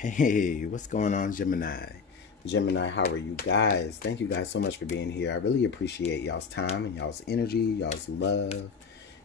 Hey, what's going on, Gemini? Gemini, how are you guys? Thank you guys so much for being here. I really appreciate y'all's time and y'all's energy, y'all's love,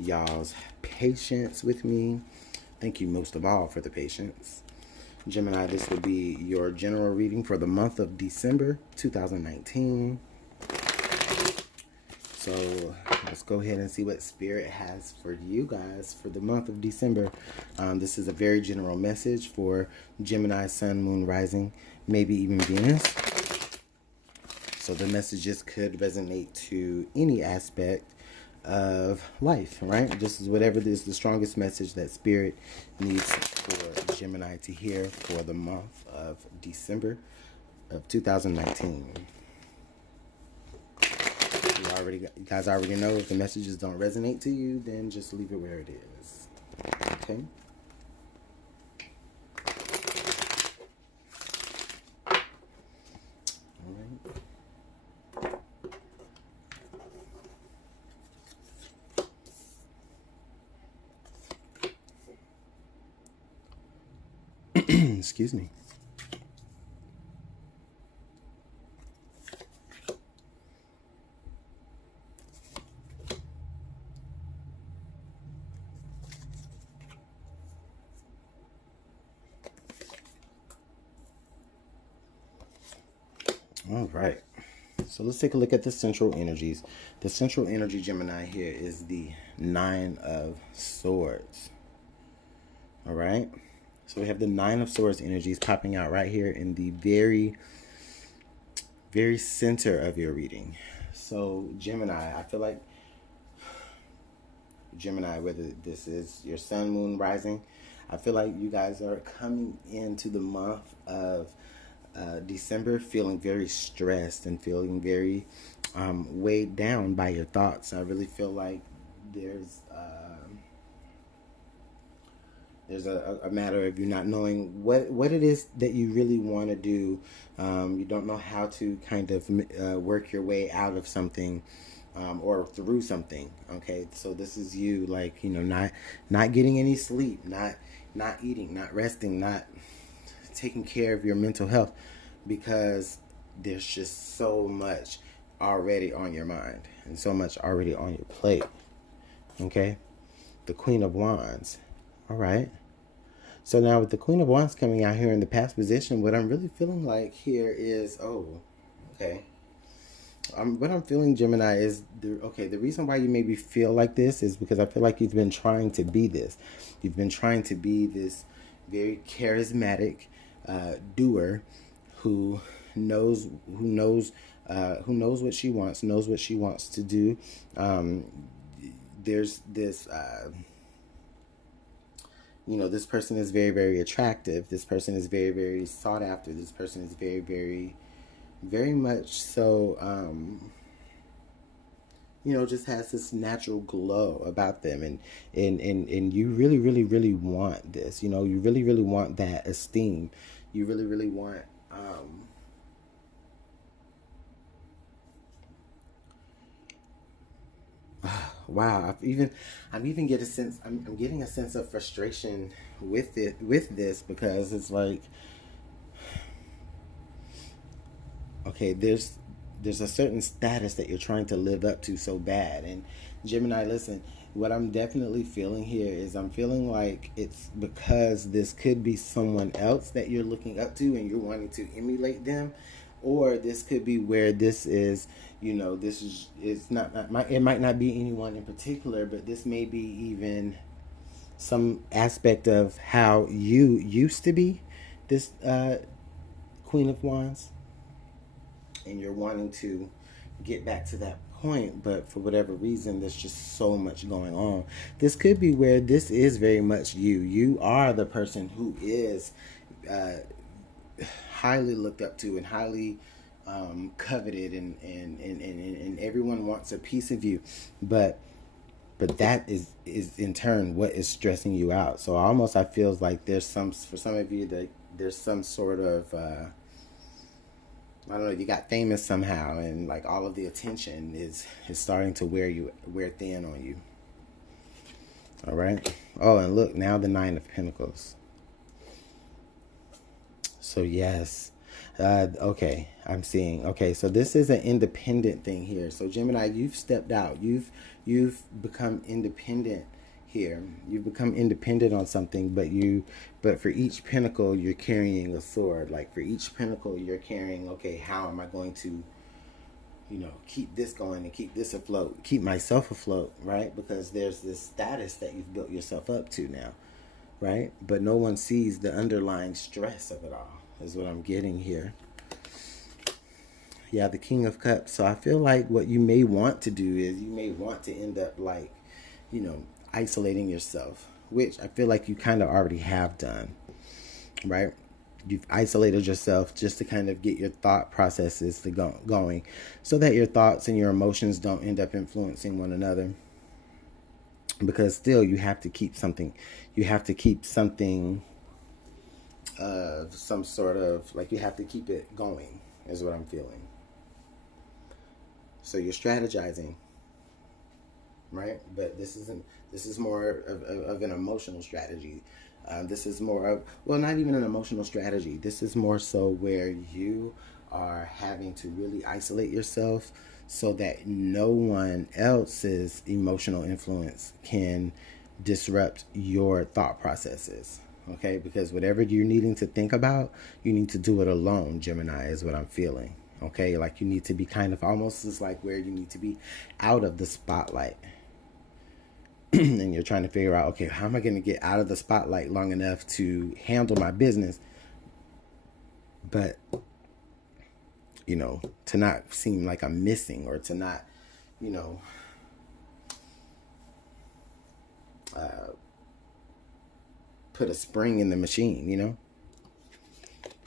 y'all's patience with me. Thank you most of all for the patience. Gemini, this will be your general reading for the month of December 2019. So let's go ahead and see what Spirit has for you guys for the month of December. This is a very general message for Gemini, Sun, Moon, Rising, maybe even Venus. So the messages could resonate to any aspect of life, right? This is whatever is the strongest message that Spirit needs for Gemini to hear for the month of December of 2019. You guys already know if the messages don't resonate to you, then just leave it where it is. Okay? All right. Excuse me. All right, so let's take a look at the central energies. The central energy, Gemini, here is the Nine of Swords. All right, so we have the Nine of Swords energies popping out right here in the very, very center of your reading. So Gemini, I feel like Gemini, whether this is your Sun, Moon, Rising, I feel like you guys are coming into the month of December feeling very stressed and feeling very weighed down by your thoughts. I really feel like there's a matter of you not knowing what it is that you really want to do. You don't know how to kind of work your way out of something or through something. Okay, so this is you, like, you know, not getting any sleep, not eating, not resting, not taking care of your mental health, because there's just so much already on your mind and so much already on your plate. Okay, the Queen of Wands. All right, so now with the Queen of Wands coming out here in the past position, what I'm really feeling like here is, what I'm feeling, Gemini, is the reason why you maybe feel like this is because I feel like you've been trying to be this. You've been trying to be this very charismatic doer who knows what she wants, knows what she wants to do. There's this this person is very, very attractive. This person is very, very sought after. This person is very, very, very much so just has this natural glow about them, and you really, really, really want this. You really, really want that esteem. You really, really want wow, I'm even getting a sense. I'm getting a sense of frustration with this, because it's like, okay, there's a certain status that you're trying to live up to so bad. And Gemini, listen, what I'm definitely feeling here is I'm feeling like it's because this could be someone else that you're looking up to and you're wanting to emulate them. Or this could be where this is, it's not it might not be anyone in particular, but this may be even some aspect of how you used to be this Queen of Wands. And you're wanting to get back to that point, but for whatever reason, there's just so much going on. This could be where this is very much you. You are the person who is highly looked up to and highly coveted, and everyone wants a piece of you. But that is in turn what is stressing you out. So I feel like for some of you, that there's some sort of I don't know, you got famous somehow, and like all of the attention is starting to wear thin on you. All right. Oh, and look, now the Nine of Pentacles. So yes. Okay, I'm seeing. Okay, so this is an independent thing here. So Gemini, you've stepped out. You've become independent here. You've become independent on something, but for each pinnacle you're carrying a sword. Like for each pinnacle you're carrying, okay, how am I going to, you know, keep this going and keep this afloat, keep myself afloat, right? Because there's this status that you've built yourself up to now, right? But no one sees the underlying stress of it all, is what I'm getting here. Yeah, the King of Cups. So I feel like what you may want to do is you may want to end up like, you know, isolating yourself, which I feel like you kind of already have done, right? You've isolated yourself just to kind of get your thought processes to going so that your thoughts and your emotions don't end up influencing one another. Because still you have to keep something. You have to keep something of some sort of, like, you have to keep it going, is what I'm feeling. So you're strategizing, right? But this is more of an emotional strategy. This is more of, well, not even an emotional strategy. This is more so where you are having to really isolate yourself so that no one else's emotional influence can disrupt your thought processes. Okay, because whatever you're needing to think about, you need to do it alone, Gemini, is what I'm feeling. Okay, like you need to be kind of almost just like where you need to be out of the spotlight. And you're trying to figure out, okay, how am I going to get out of the spotlight long enough to handle my business, but, you know, to not seem like I'm missing, or to not, you know, put a spring in the machine, you know.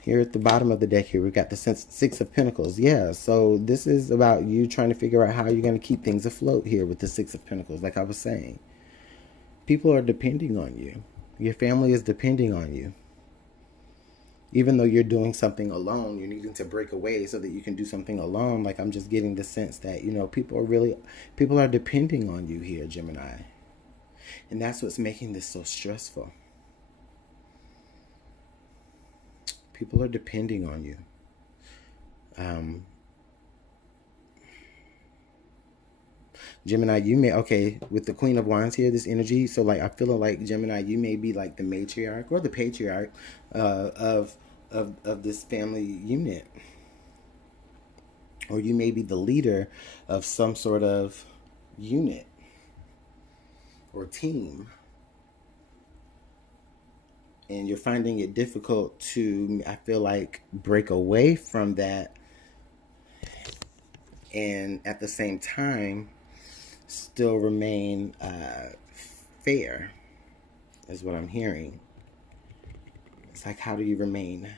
Here at the bottom of the deck here, we've got the Six of Pentacles. Yeah, so this is about you trying to figure out how you're going to keep things afloat here with the Six of Pentacles. Like I was saying, people are depending on you. Your family is depending on you. Even though you're doing something alone, you're needing to break away so that you can do something alone. Like, I'm just getting the sense that, you know, people are depending on you here, Gemini. And that's what's making this so stressful. People are depending on you. Gemini, you may, okay, with the Queen of Wands here, this energy, so like I feel like, Gemini, you may be like the matriarch or the patriarch of this family unit. Or you may be the leader of some sort of unit or team. And you're finding it difficult to, I feel like, break away from that. And at the same time, still remain fair, is what I'm hearing. It's like, how do you remain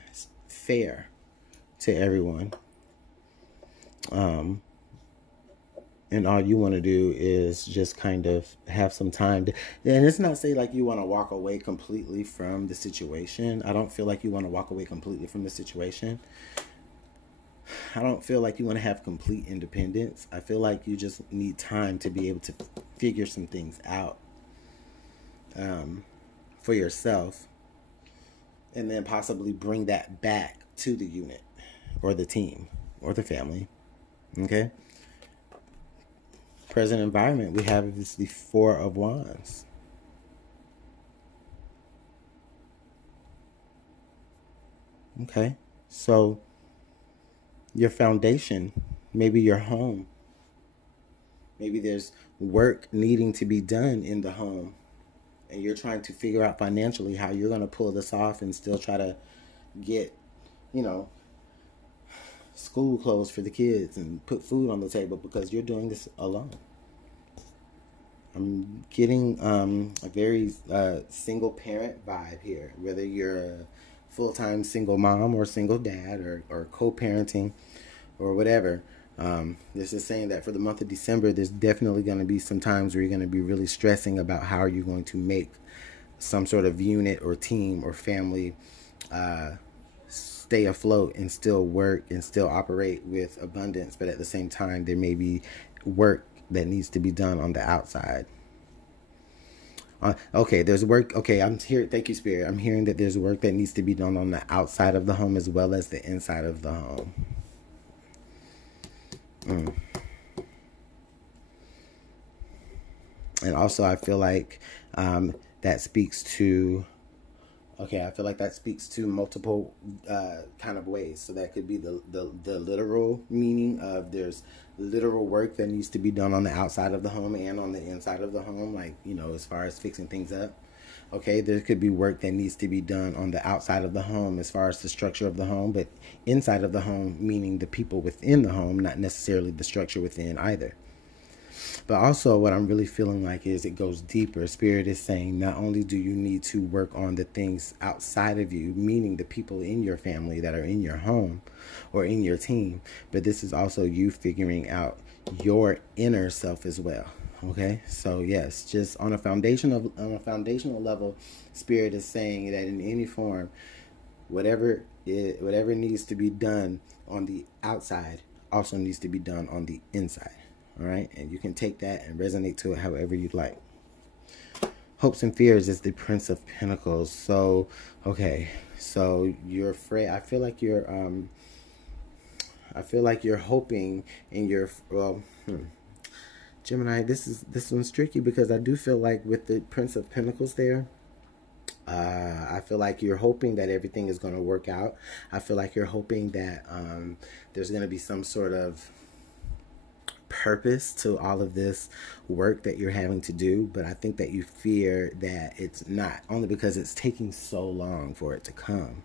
fair to everyone? And all you want to do is just kind of have some time to, and it's not say like you want to walk away completely from the situation. I don't feel like you want to walk away completely from the situation. I don't feel like you want to have complete independence. I feel like you just need time to be able to figure some things out for yourself, and then possibly bring that back to the unit or the team or the family. Okay? Present environment, we have is the Four of Wands. Okay, so your foundation, maybe your home, maybe there's work needing to be done in the home, and you're trying to figure out financially how you're going to pull this off and still try to get, you know, school clothes for the kids and put food on the table because you're doing this alone. I'm getting a very single parent vibe here, whether you're a full-time single mom or single dad or co-parenting or whatever. This is saying that for the month of December, there's definitely going to be some times where you're going to be really stressing about how you're going to make some sort of unit or team or family stay afloat and still work and still operate with abundance. But at the same time, there may be work that needs to be done on the outside. Okay, there's work. Okay, I'm here. Thank you, Spirit. I'm hearing that there's work that needs to be done on the outside of the home as well as the inside of the home. And also, I feel like that speaks to... Okay, I feel like that speaks to multiple kind of ways. So that could be the literal meaning of there's literal work that needs to be done on the outside of the home and on the inside of the home, like, you know, as far as fixing things up. Okay, there could be work that needs to be done on the outside of the home as far as the structure of the home, but inside of the home, meaning the people within the home, not necessarily the structure within either. But also what I'm really feeling like is it goes deeper. Spirit is saying not only do you need to work on the things outside of you, meaning the people in your family that are in your home or in your team, but this is also you figuring out your inner self as well. Okay, so yes, just on a foundational level, Spirit is saying that in any form, whatever needs to be done on the outside also needs to be done on the inside. All right, and you can take that and resonate to it however you'd like. Hopes and fears is the Prince of Pentacles. So, okay, so you're afraid. I feel like you're hoping in your Gemini. This one's tricky because I do feel like with the Prince of Pentacles there, I feel like you're hoping that everything is going to work out. I feel like you're hoping that there's going to be some sort of purpose to all of this work that you're having to do, but I think that you fear that it's not, only because it's taking so long for it to come.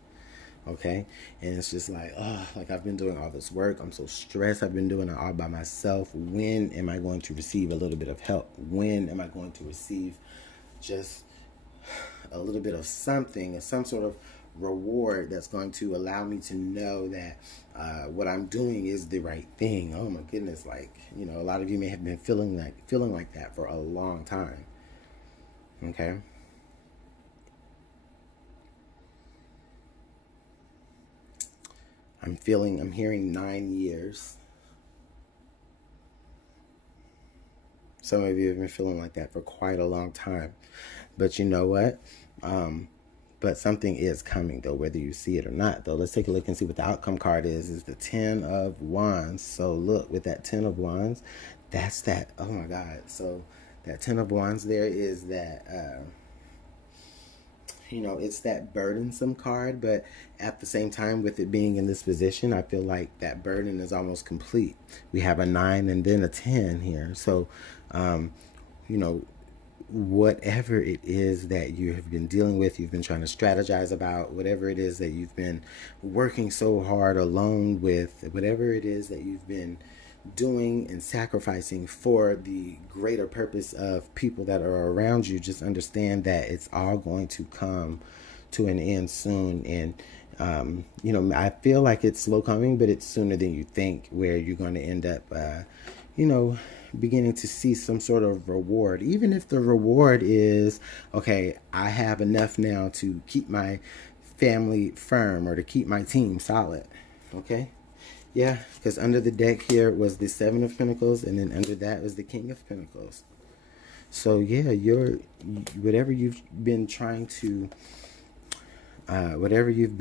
Okay, and it's just like, oh, like I've been doing all this work, I'm so stressed, I've been doing it all by myself. When am I going to receive a little bit of help? When am I going to receive just a little bit of something, some sort of reward that's going to allow me to know that what I'm doing is the right thing? Oh my goodness, like, you know, a lot of you may have been feeling like that for a long time. Okay, I'm hearing 9 years. Some of you have been feeling like that for quite a long time, but you know what, but something is coming, though, whether you see it or not, though. Let's take a look and see what the outcome card is the 10 of Wands. So look, with that 10 of Wands, that's that, oh my God. So that 10 of Wands there is that, you know, it's that burdensome card, but at the same time, with it being in this position, I feel like that burden is almost complete. We have a 9 and then a 10 here. So, you know, whatever it is that you have been dealing with, you've been trying to strategize about, whatever it is that you've been working so hard alone with, whatever it is that you've been doing and sacrificing for the greater purpose of people that are around you, just understand that it's all going to come to an end soon. And you know, I feel like it's slow coming, but it's sooner than you think, where you're going to end up you know, beginning to see some sort of reward, even if the reward is, okay, I have enough now to keep my family firm or to keep my team solid. Okay, yeah, because under the deck here was the 7 of Pentacles, and then under that was the King of Pentacles. So yeah, whatever you've been trying to whatever you've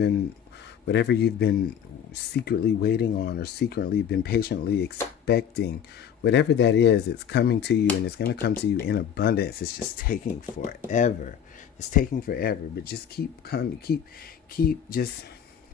been secretly waiting on, or secretly been patiently expecting, whatever that is, it's coming to you, and it's going to come to you in abundance. It's just taking forever. It's taking forever, but just keep coming, just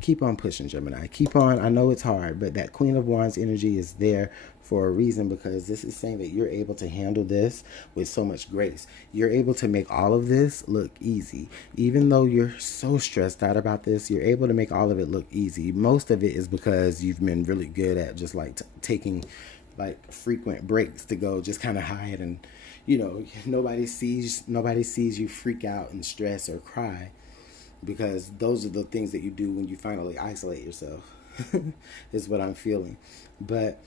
keep on pushing, Gemini. Keep on. I know it's hard, but that Queen of Wands energy is there for a reason, because this is saying that you're able to handle this with so much grace. You're able to make all of this look easy. Even though you're so stressed out about this, you're able to make all of it look easy. Most of it is because you've been really good at just like taking like frequent breaks to go just kind of hide, and you know, nobody sees you freak out and stress or cry, because those are the things that you do when you finally isolate yourself. Is what I'm feeling. But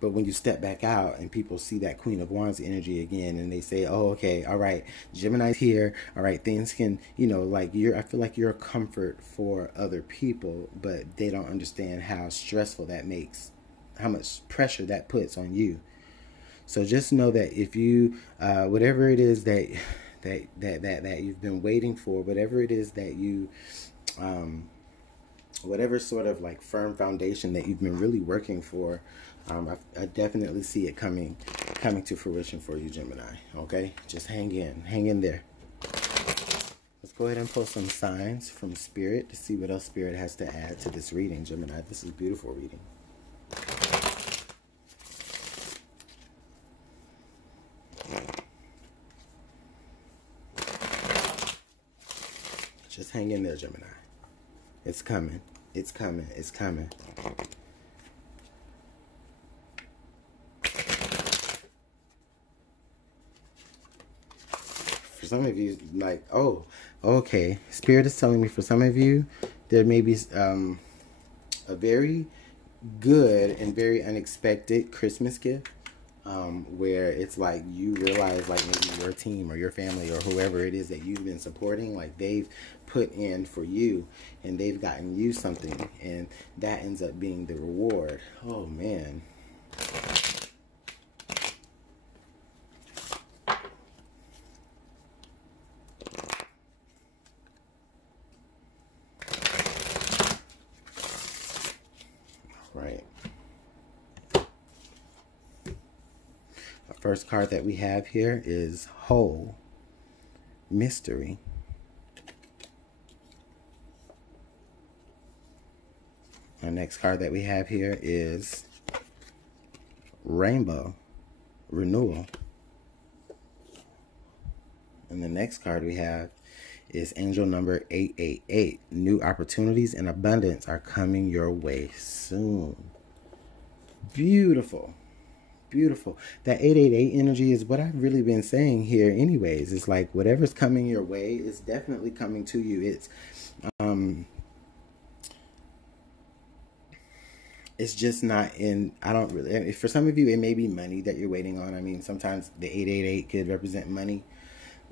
when you step back out and people see that Queen of Wands energy again, and they say, oh, okay, all right, Gemini's here, all right, things can, you know, like I feel like you're a comfort for other people, but they don't understand how stressful that makes, how much pressure that puts on you. So just know that if you, whatever it is that you've been waiting for, whatever it is that you, whatever sort of like firm foundation that you've been really working for, I definitely see it coming to fruition for you, Gemini. Okay, just hang in there. Let's go ahead and pull some signs from Spirit to see what else Spirit has to add to this reading, Gemini. This is a beautiful reading. Just hang in there, Gemini. It's coming. It's coming. It's coming. For some of you, like, oh, okay. Spirit is telling me for some of you, there may be a very good and very unexpected Christmas gift, where it's like you realize, like, maybe your team or your family or whoever it is that you've been supporting, like they've put in for you and they've gotten you something, and that ends up being the reward. Oh man. Right. The first card that we have here is Whole Mystery. Our next card that we have here is Rainbow Renewal. And the next card we have is angel number 888. New opportunities and abundance are coming your way soon. Beautiful. Beautiful. That 888 energy is what I've really been saying here anyways. It's like whatever's coming your way is definitely coming to you. It's just not in, I don't really, for some of you, it may be money that you're waiting on. I mean, sometimes the 888 could represent money.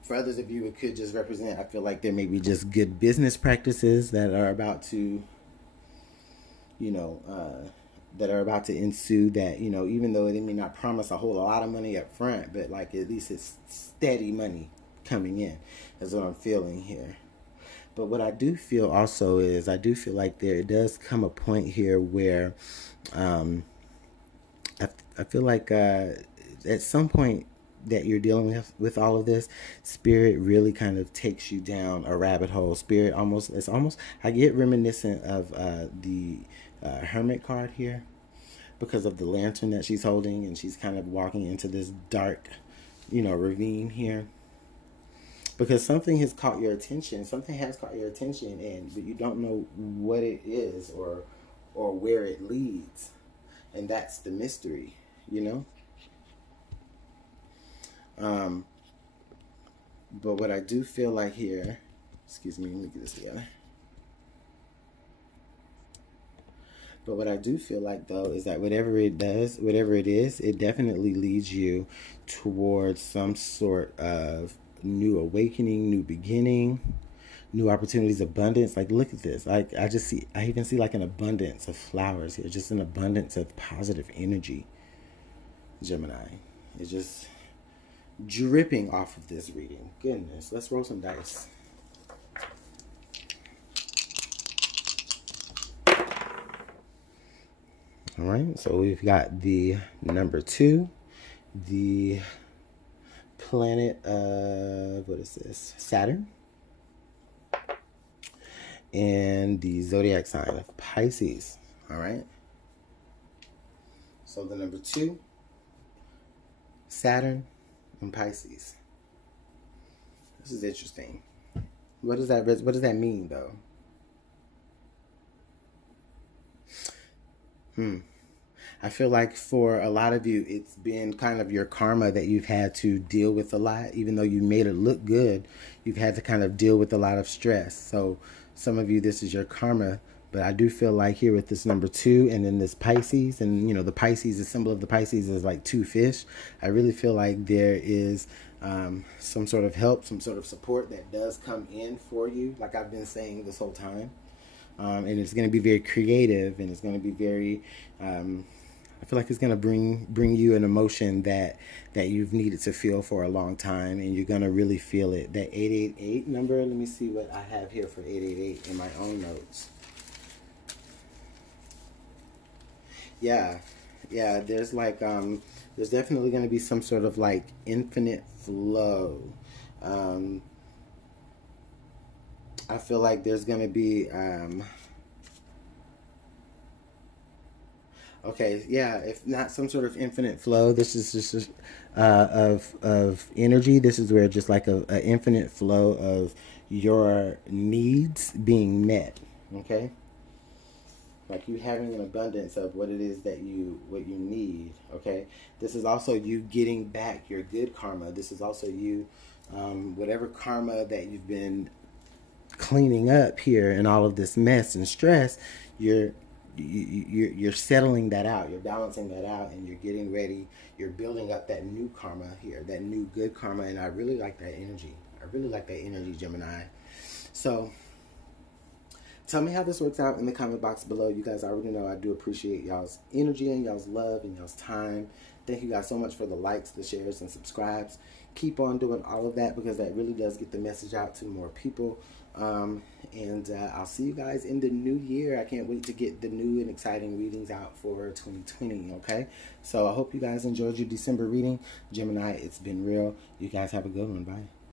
For others of you, it could just represent, I feel like there may be just good business practices that are about to, you know, that are about to ensue that, you know, even though they may not promise a whole lot of money up front, but like at least it's steady money coming in. That's what I'm feeling here. But what I do feel also is I do feel like there does come a point here where I feel like at some point that you're dealing with all of this, Spirit really kind of takes you down a rabbit hole. Spirit it's almost, I get reminiscent of the Hermit card here because of the lantern that she's holding, and she's kind of walking into this dark, you know, ravine here. Because something has caught your attention. Something has caught your attention, but you don't know what it is or where it leads. And that's the mystery, you know? But what I do feel like here, excuse me, let me get this together. But what I do feel like, though, is that whatever it does, whatever it is, it definitely leads you towards some sort of new awakening, new beginning, new opportunities, abundance. Like, look at this. Like, I even see like an abundance of flowers here, just an abundance of positive energy, Gemini. It's just dripping off of this reading. Goodness, let's roll some dice. All right, so we've got the number 2, the planet of, what is this, Saturn, and the zodiac sign of Pisces. All right, so the number 2, Saturn and Pisces. This is interesting. What does that mean, though? I feel like for a lot of you, it's been kind of your karma that you've had to deal with a lot. Even though you made it look good, you've had to kind of deal with a lot of stress. So some of you, this is your karma. But I do feel like here with this number 2 and then this Pisces, and, you know, the Pisces, the symbol of the Pisces is like 2 fish. I really feel like there is some sort of help, some sort of support that does come in for you, like I've been saying this whole time. And it's going to be very creative, and it's going to be very, I feel like it's gonna bring you an emotion that you've needed to feel for a long time, and you're gonna really feel it. That 888 number. Let me see what I have here for 888 in my own notes. Yeah, yeah. There's like there's definitely gonna be some sort of like infinite flow. I feel like there's gonna be okay, yeah, if not some sort of infinite flow, this is just of energy. This is where just like a infinite flow of your needs being met. Okay, like you having an abundance of what it is that you need. Okay, this is also you getting back your good karma. This is also you whatever karma that you've been cleaning up here and all of this mess and stress, you're settling that out, you're balancing that out, and you're getting ready, you're building up that new karma here, that new good karma. And I really like that energy. I really like that energy, Gemini. So tell me how this works out in the comment box below. You guys already know I do appreciate y'all's energy and y'all's love and y'all's time. Thank you guys so much for the likes, the shares, and subscribes. Keep on doing all of that, because that really does get the message out to more people. I'll see you guys in the new year. I can't wait to get the new and exciting readings out for 2020, okay? So I hope you guys enjoyed your December reading. Gemini, it's been real. You guys have a good one. Bye.